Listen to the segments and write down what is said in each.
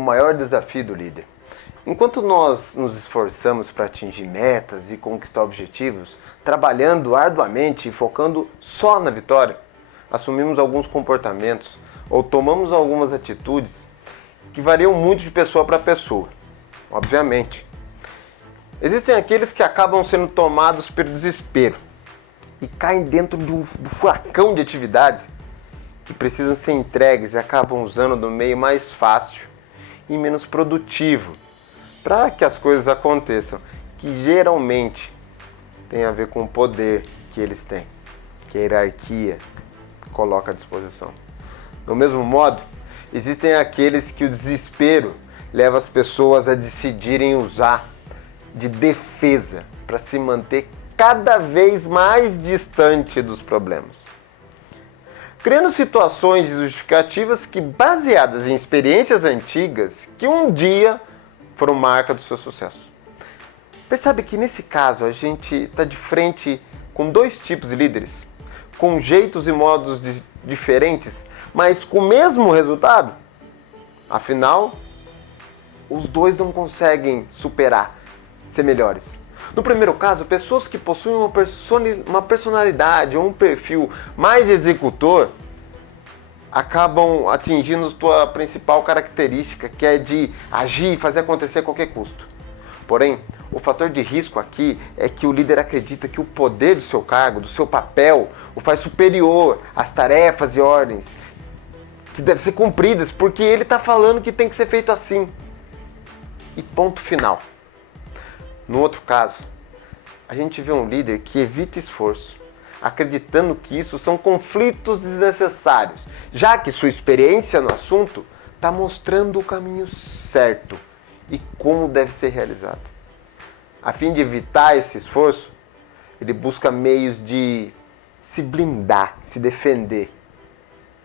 O maior desafio do líder. Enquanto nós nos esforçamos para atingir metas e conquistar objetivos, trabalhando arduamente e focando só na vitória, assumimos alguns comportamentos ou tomamos algumas atitudes que variam muito de pessoa para pessoa, obviamente. Existem aqueles que acabam sendo tomados pelo desespero e caem dentro do furacão de atividades que precisam ser entregues e acabam usando do meio mais fácil e menos produtivo para que as coisas aconteçam, que geralmente tem a ver com o poder que eles têm, que a hierarquia coloca à disposição. Do mesmo modo, existem aqueles que o desespero leva as pessoas a decidirem usar de defesa para se manter cada vez mais distante dos problemas, criando situações justificativas que, baseadas em experiências antigas, que um dia foram marca do seu sucesso. Percebe que nesse caso a gente está de frente com dois tipos de líderes, com jeitos e modos diferentes, mas com o mesmo resultado? Afinal, os dois não conseguem superar, ser melhores. No primeiro caso, pessoas que possuem uma personalidade ou um perfil mais executor acabam atingindo sua principal característica, que é de agir e fazer acontecer a qualquer custo. Porém, o fator de risco aqui é que o líder acredita que o poder do seu cargo, do seu papel, o faz superior às tarefas e ordens que devem ser cumpridas, porque ele está falando que tem que ser feito assim. E ponto final. No outro caso, a gente vê um líder que evita esforço, acreditando que isso são conflitos desnecessários, já que sua experiência no assunto está mostrando o caminho certo e como deve ser realizado. A fim de evitar esse esforço, ele busca meios de se blindar, se defender,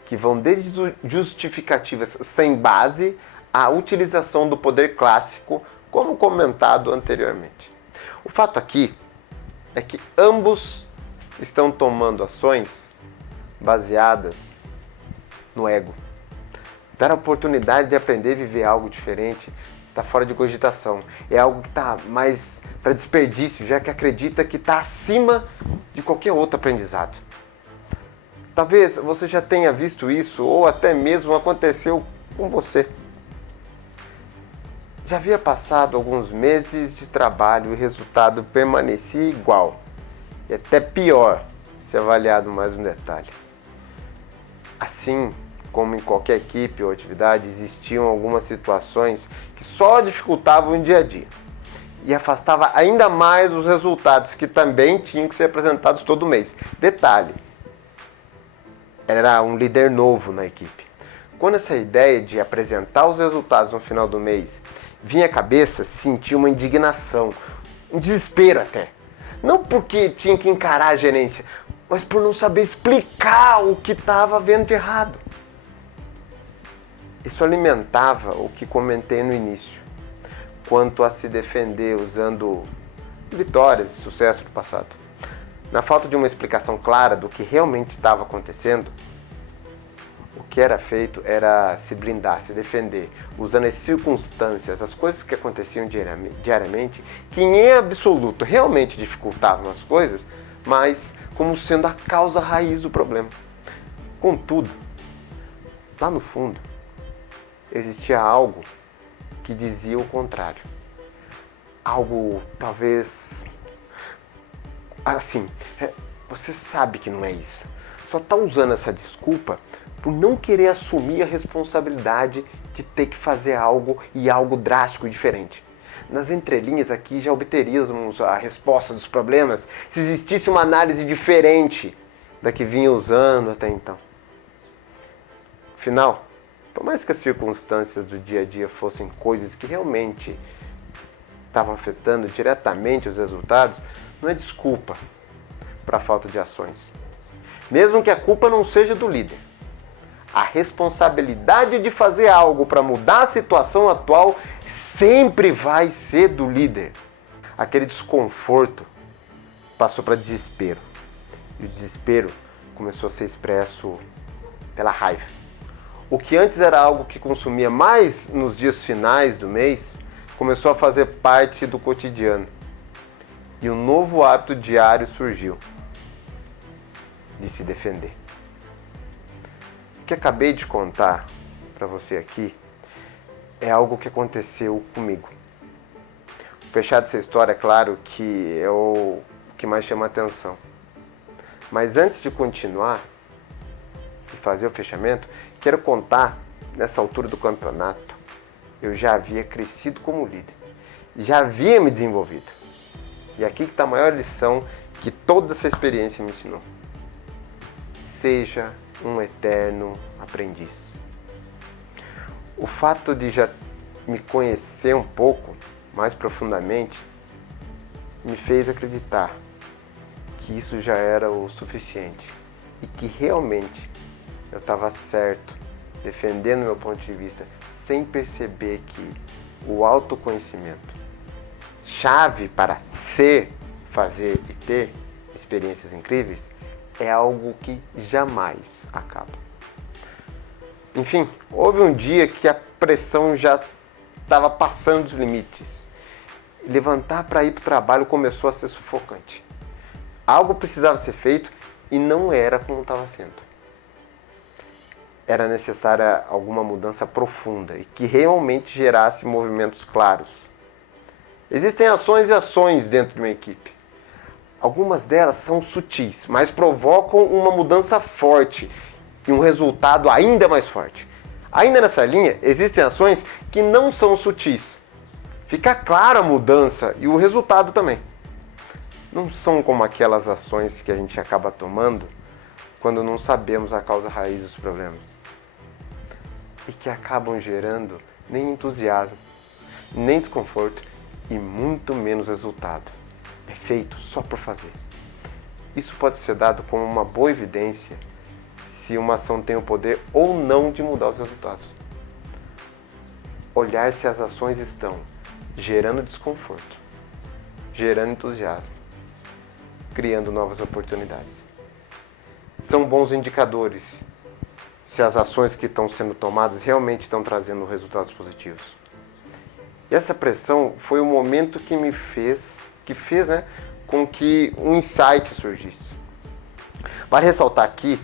que vão desde justificativas sem base à utilização do poder clássico, como comentado anteriormente. O fato aqui é que ambos estão tomando ações baseadas no ego. Dar a oportunidade de aprender e viver algo diferente está fora de cogitação. É algo que está mais para desperdício, já que acredita que está acima de qualquer outro aprendizado. Talvez você já tenha visto isso ou até mesmo aconteceu com você. Já havia passado alguns meses de trabalho e o resultado permanecia igual, e até pior, se avaliado mais um detalhe. Assim como em qualquer equipe ou atividade, existiam algumas situações que só dificultavam o dia a dia e afastava ainda mais os resultados que também tinham que ser apresentados todo mês. Detalhe, era um líder novo na equipe. Quando essa ideia de apresentar os resultados no final do mês vinha à cabeça, sentia uma indignação, um desespero até. Não porque tinha que encarar a gerência, mas por não saber explicar o que estava vendo de errado. Isso alimentava o que comentei no início, quanto a se defender usando vitórias e sucesso do passado. Na falta de uma explicação clara do que realmente estava acontecendo, o que era feito era se blindar, se defender, usando as circunstâncias, as coisas que aconteciam diariamente, que em absoluto realmente dificultavam as coisas, mas como sendo a causa raiz do problema. Contudo, lá no fundo, existia algo que dizia o contrário. Algo talvez assim, você sabe que não é isso. Só está usando essa desculpa por não querer assumir a responsabilidade de ter que fazer algo e algo drástico e diferente. Nas entrelinhas aqui já obteríamos a resposta dos problemas se existisse uma análise diferente da que vinha usando até então. Afinal, por mais que as circunstâncias do dia a dia fossem coisas que realmente estavam afetando diretamente os resultados, não é desculpa para a falta de ações. Mesmo que a culpa não seja do líder, a responsabilidade de fazer algo para mudar a situação atual sempre vai ser do líder. Aquele desconforto passou para desespero. E o desespero começou a ser expresso pela raiva. O que antes era algo que consumia mais nos dias finais do mês, começou a fazer parte do cotidiano. E um novo hábito diário surgiu, de se defender. O que acabei de contar para você aqui é algo que aconteceu comigo. Fechar essa história, é claro que é o que mais chama atenção. Mas antes de continuar e fazer o fechamento, quero contar, nessa altura do campeonato, eu já havia crescido como líder. Já havia me desenvolvido. E aqui que está a maior lição que toda essa experiência me ensinou. Seja um eterno aprendiz. O fato de já me conhecer um pouco mais profundamente me fez acreditar que isso já era o suficiente e que realmente eu estava certo, defendendo meu ponto de vista, sem perceber que o autoconhecimento, chave para ser, fazer e ter experiências incríveis, é algo que jamais acaba. Enfim, houve um dia que a pressão já estava passando os limites. Levantar para ir para o trabalho começou a ser sufocante. Algo precisava ser feito e não era como estava sendo. Era necessária alguma mudança profunda e que realmente gerasse movimentos claros. Existem ações e ações dentro de uma equipe. Algumas delas são sutis, mas provocam uma mudança forte e um resultado ainda mais forte. Ainda nessa linha, existem ações que não são sutis. Fica clara a mudança e o resultado também. Não são como aquelas ações que a gente acaba tomando quando não sabemos a causa raiz dos problemas. E que acabam gerando nem entusiasmo, nem desconforto e muito menos resultado. É feito só por fazer. Isso pode ser dado como uma boa evidência se uma ação tem o poder ou não de mudar os resultados. Olhar se as ações estão gerando desconforto, gerando entusiasmo, criando novas oportunidades. São bons indicadores se as ações que estão sendo tomadas realmente estão trazendo resultados positivos. E essa pressão foi o momento que fez com que um insight surgisse. Vale ressaltar aqui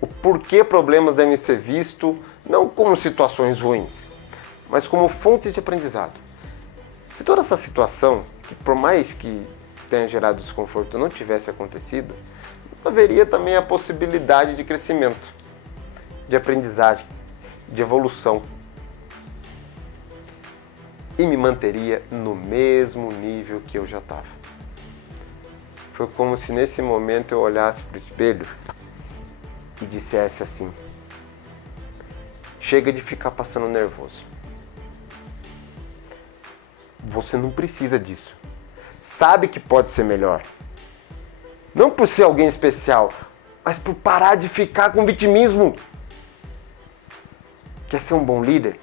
o porquê problemas devem ser vistos não como situações ruins, mas como fontes de aprendizado. Se toda essa situação, que por mais que tenha gerado desconforto, não tivesse acontecido, haveria também a possibilidade de crescimento, de aprendizagem, de evolução. E me manteria no mesmo nível que eu já estava. Foi como se nesse momento eu olhasse para o espelho e dissesse assim: chega de ficar passando nervoso. Você não precisa disso. Sabe que pode ser melhor. Não por ser alguém especial, mas por parar de ficar com vitimismo. Quer ser um bom líder?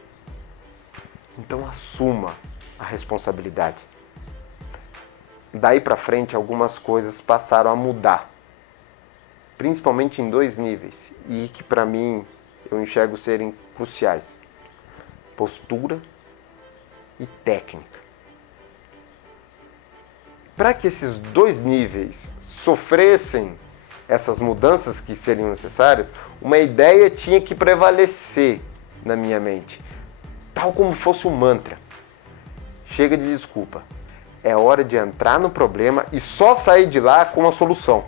Então assuma a responsabilidade. Daí para frente algumas coisas passaram a mudar. Principalmente em 2 níveis, e que para mim eu enxergo serem cruciais: postura e técnica. Para que esses 2 níveis sofressem essas mudanças que seriam necessárias, uma ideia tinha que prevalecer na minha mente, tal como fosse um mantra: chega de desculpa, é hora de entrar no problema e só sair de lá com a solução.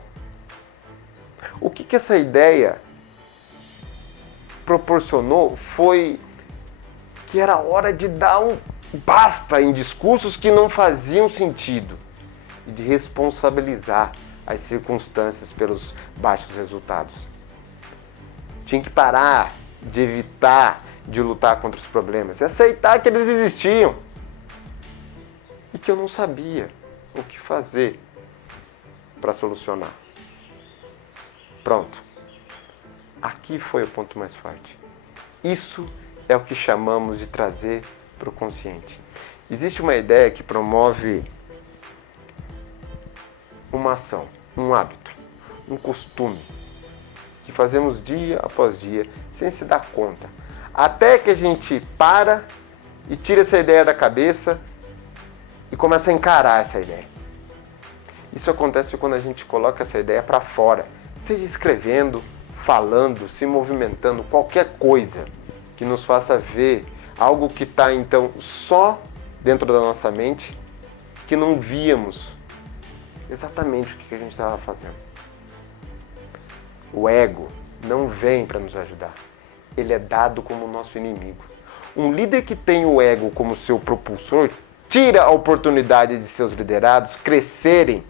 O que essa ideia proporcionou foi que era hora de dar um basta em discursos que não faziam sentido e de responsabilizar as circunstâncias pelos baixos resultados. Tinha que parar de evitar de lutar contra os problemas e aceitar que eles existiam e que eu não sabia o que fazer para solucionar. Pronto. Aqui foi o ponto mais forte. Isso é o que chamamos de trazer para o consciente. Existe uma ideia que promove uma ação, um hábito, um costume, que fazemos dia após dia, sem se dar conta. Até que a gente para e tira essa ideia da cabeça e começa a encarar essa ideia. Isso acontece quando a gente coloca essa ideia para fora, seja escrevendo, falando, se movimentando, qualquer coisa que nos faça ver algo que está então só dentro da nossa mente, que não víamos exatamente o que a gente estava fazendo. O ego não vem para nos ajudar, ele é dado como nosso inimigo. Um líder que tem o ego como seu propulsor tira a oportunidade de seus liderados crescerem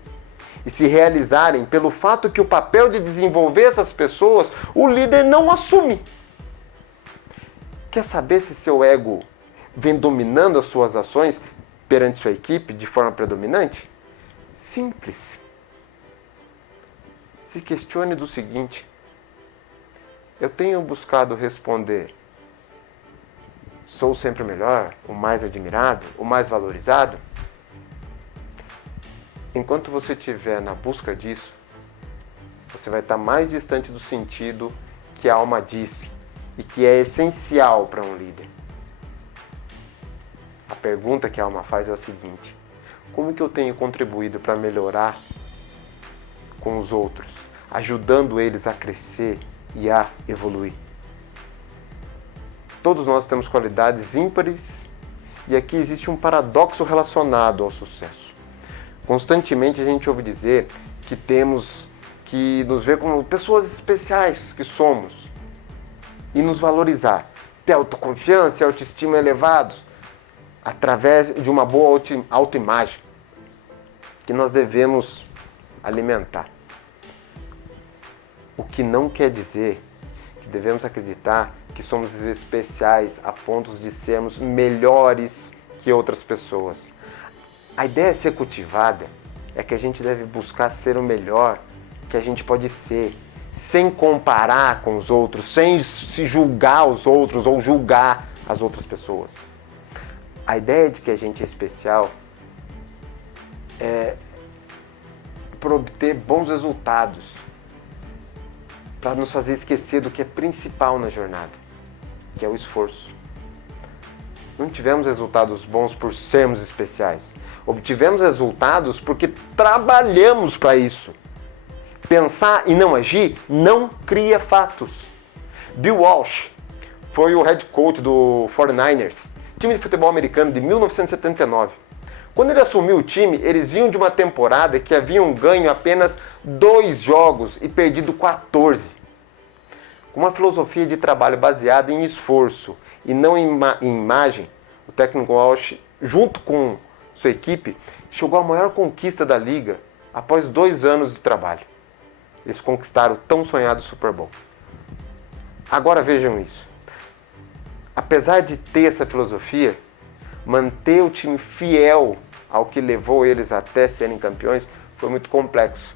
e se realizarem pelo fato que o papel de desenvolver essas pessoas, o líder não assume. Quer saber se seu ego vem dominando as suas ações perante sua equipe de forma predominante? Simples. Se questione do seguinte: eu tenho buscado responder, sou sempre o melhor, o mais admirado, o mais valorizado? Enquanto você estiver na busca disso, você vai estar mais distante do sentido que a alma disse e que é essencial para um líder. A pergunta que a alma faz é a seguinte: como que eu tenho contribuído para melhorar com os outros, ajudando eles a crescer e a evoluir? Todos nós temos qualidades ímpares e aqui existe um paradoxo relacionado ao sucesso. Constantemente a gente ouve dizer que temos que nos ver como pessoas especiais que somos e nos valorizar, ter autoconfiança e autoestima elevados através de uma boa autoimagem que nós devemos alimentar. O que não quer dizer que devemos acreditar que somos especiais a ponto de sermos melhores que outras pessoas. A ideia a ser cultivada é que a gente deve buscar ser o melhor que a gente pode ser, sem comparar com os outros, sem se julgar os outros ou julgar as outras pessoas. A ideia de que a gente é especial é para obter bons resultados, para nos fazer esquecer do que é principal na jornada, que é o esforço. Não tivemos resultados bons por sermos especiais. Obtivemos resultados porque trabalhamos para isso. Pensar e não agir não cria fatos. Bill Walsh foi o head coach do 49ers, time de futebol americano de 1979. Quando ele assumiu o time, eles vinham de uma temporada que haviam ganho apenas 2 jogos e perdido 14. Com uma filosofia de trabalho baseada em esforço e não em imagem, o técnico Walsh, junto com sua equipe, chegou à maior conquista da liga após 2 anos de trabalho. Eles conquistaram o tão sonhado Super Bowl. Agora vejam isso. Apesar de ter essa filosofia, manter o time fiel ao que levou eles até serem campeões foi muito complexo.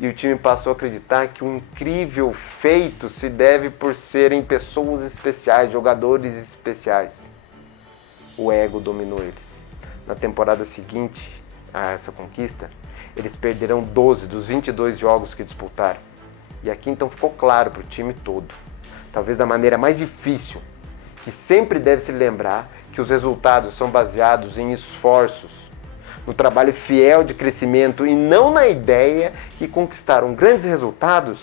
E o time passou a acreditar que o incrível feito se deve por serem pessoas especiais, jogadores especiais. O ego dominou eles. Na temporada seguinte a essa conquista, eles perderam 12 dos 22 jogos que disputaram. E aqui então ficou claro para o time todo, talvez da maneira mais difícil, que sempre deve se lembrar que os resultados são baseados em esforços, no trabalho fiel de crescimento e não na ideia que conquistaram grandes resultados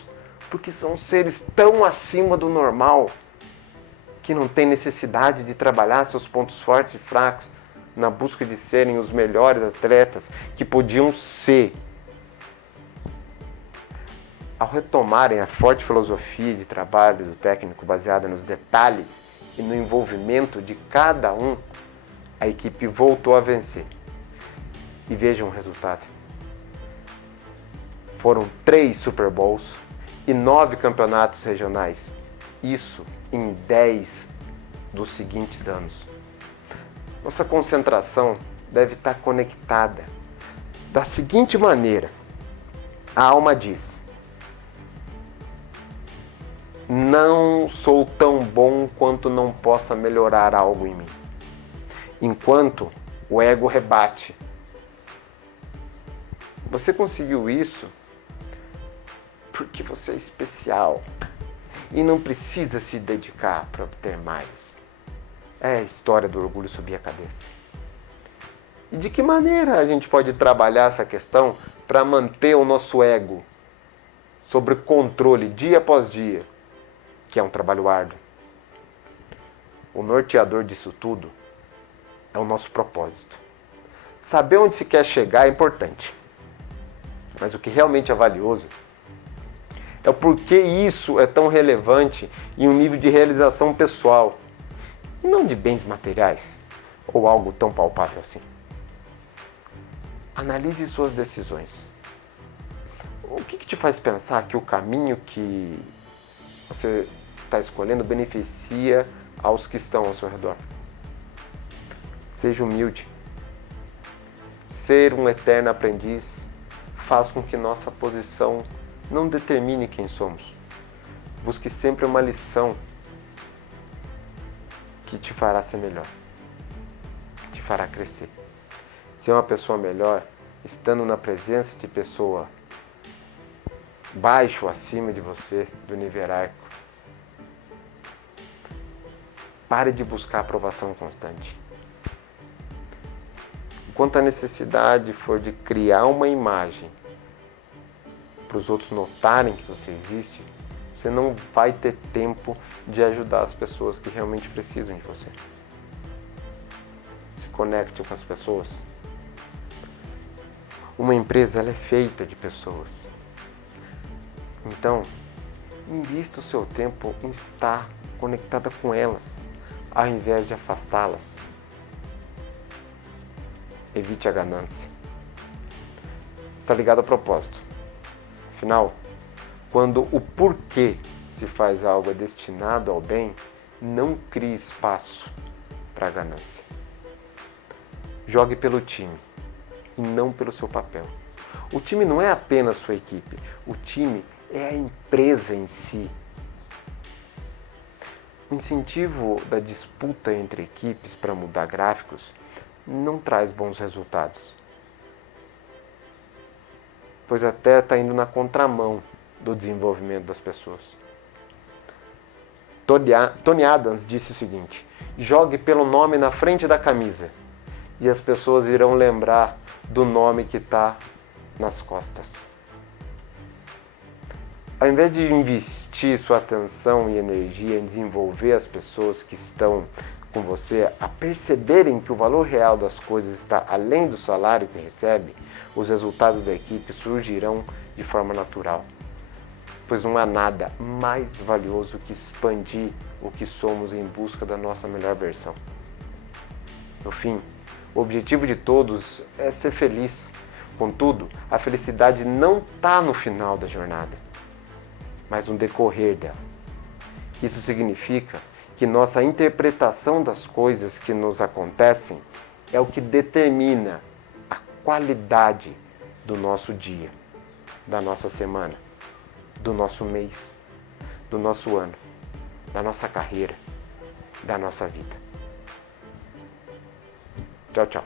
porque são seres tão acima do normal que não têm necessidade de trabalhar seus pontos fortes e fracos na busca de serem os melhores atletas que podiam ser. Ao retomarem a forte filosofia de trabalho do técnico baseada nos detalhes e no envolvimento de cada um, a equipe voltou a vencer. E vejam o resultado. Foram 3 Super Bowls e 9 campeonatos regionais. Isso em 10 dos seguintes anos. Nossa concentração deve estar conectada da seguinte maneira. A alma diz: não sou tão bom quanto não possa melhorar algo em mim. Enquanto o ego rebate: você conseguiu isso porque você é especial. e não precisa se dedicar para obter mais. É a história do orgulho subir a cabeça. E de que maneira a gente pode trabalhar essa questão para manter o nosso ego sob controle dia após dia, que é um trabalho árduo? O norteador disso tudo é o nosso propósito. Saber onde se quer chegar é importante, mas o que realmente é valioso é o porquê isso é tão relevante em um nível de realização pessoal, e não de bens materiais ou algo tão palpável assim. Analise suas decisões. O que te faz pensar que o caminho que você está escolhendo beneficia aos que estão ao seu redor? Seja humilde. Ser um eterno aprendiz faz com que nossa posição não determine quem somos. Busque sempre uma lição que te fará ser melhor, te fará crescer. Ser uma pessoa melhor, estando na presença de pessoa baixo ou acima de você, do nível hierárquico. Pare de buscar aprovação constante. Enquanto a necessidade for de criar uma imagem para os outros notarem que você existe, você não vai ter tempo de ajudar as pessoas que realmente precisam de você. Se conecte com as pessoas. Uma empresa, ela é feita de pessoas. Então, invista o seu tempo em estar conectada com elas, ao invés de afastá-las. Evite a ganância. Está ligado ao propósito. Afinal, quando o porquê se faz algo é destinado ao bem, não crie espaço para a ganância. Jogue pelo time e não pelo seu papel. O time não é apenas sua equipe, o time é a empresa em si. O incentivo da disputa entre equipes para mudar gráficos não traz bons resultados, pois até está indo na contramão do desenvolvimento das pessoas. Tony Adams disse o seguinte: jogue pelo nome na frente da camisa e as pessoas irão lembrar do nome que está nas costas. Ao invés de investir sua atenção e energia em desenvolver as pessoas que estão com você a perceberem que o valor real das coisas está além do salário que recebe, os resultados da equipe surgirão de forma natural. Pois não há nada mais valioso que expandir o que somos em busca da nossa melhor versão. No fim, o objetivo de todos é ser feliz. Contudo, a felicidade não está no final da jornada, mas no decorrer dela. Isso significa que nossa interpretação das coisas que nos acontecem é o que determina a qualidade do nosso dia, da nossa semana, do nosso mês, do nosso ano, da nossa carreira, da nossa vida. Tchau, tchau.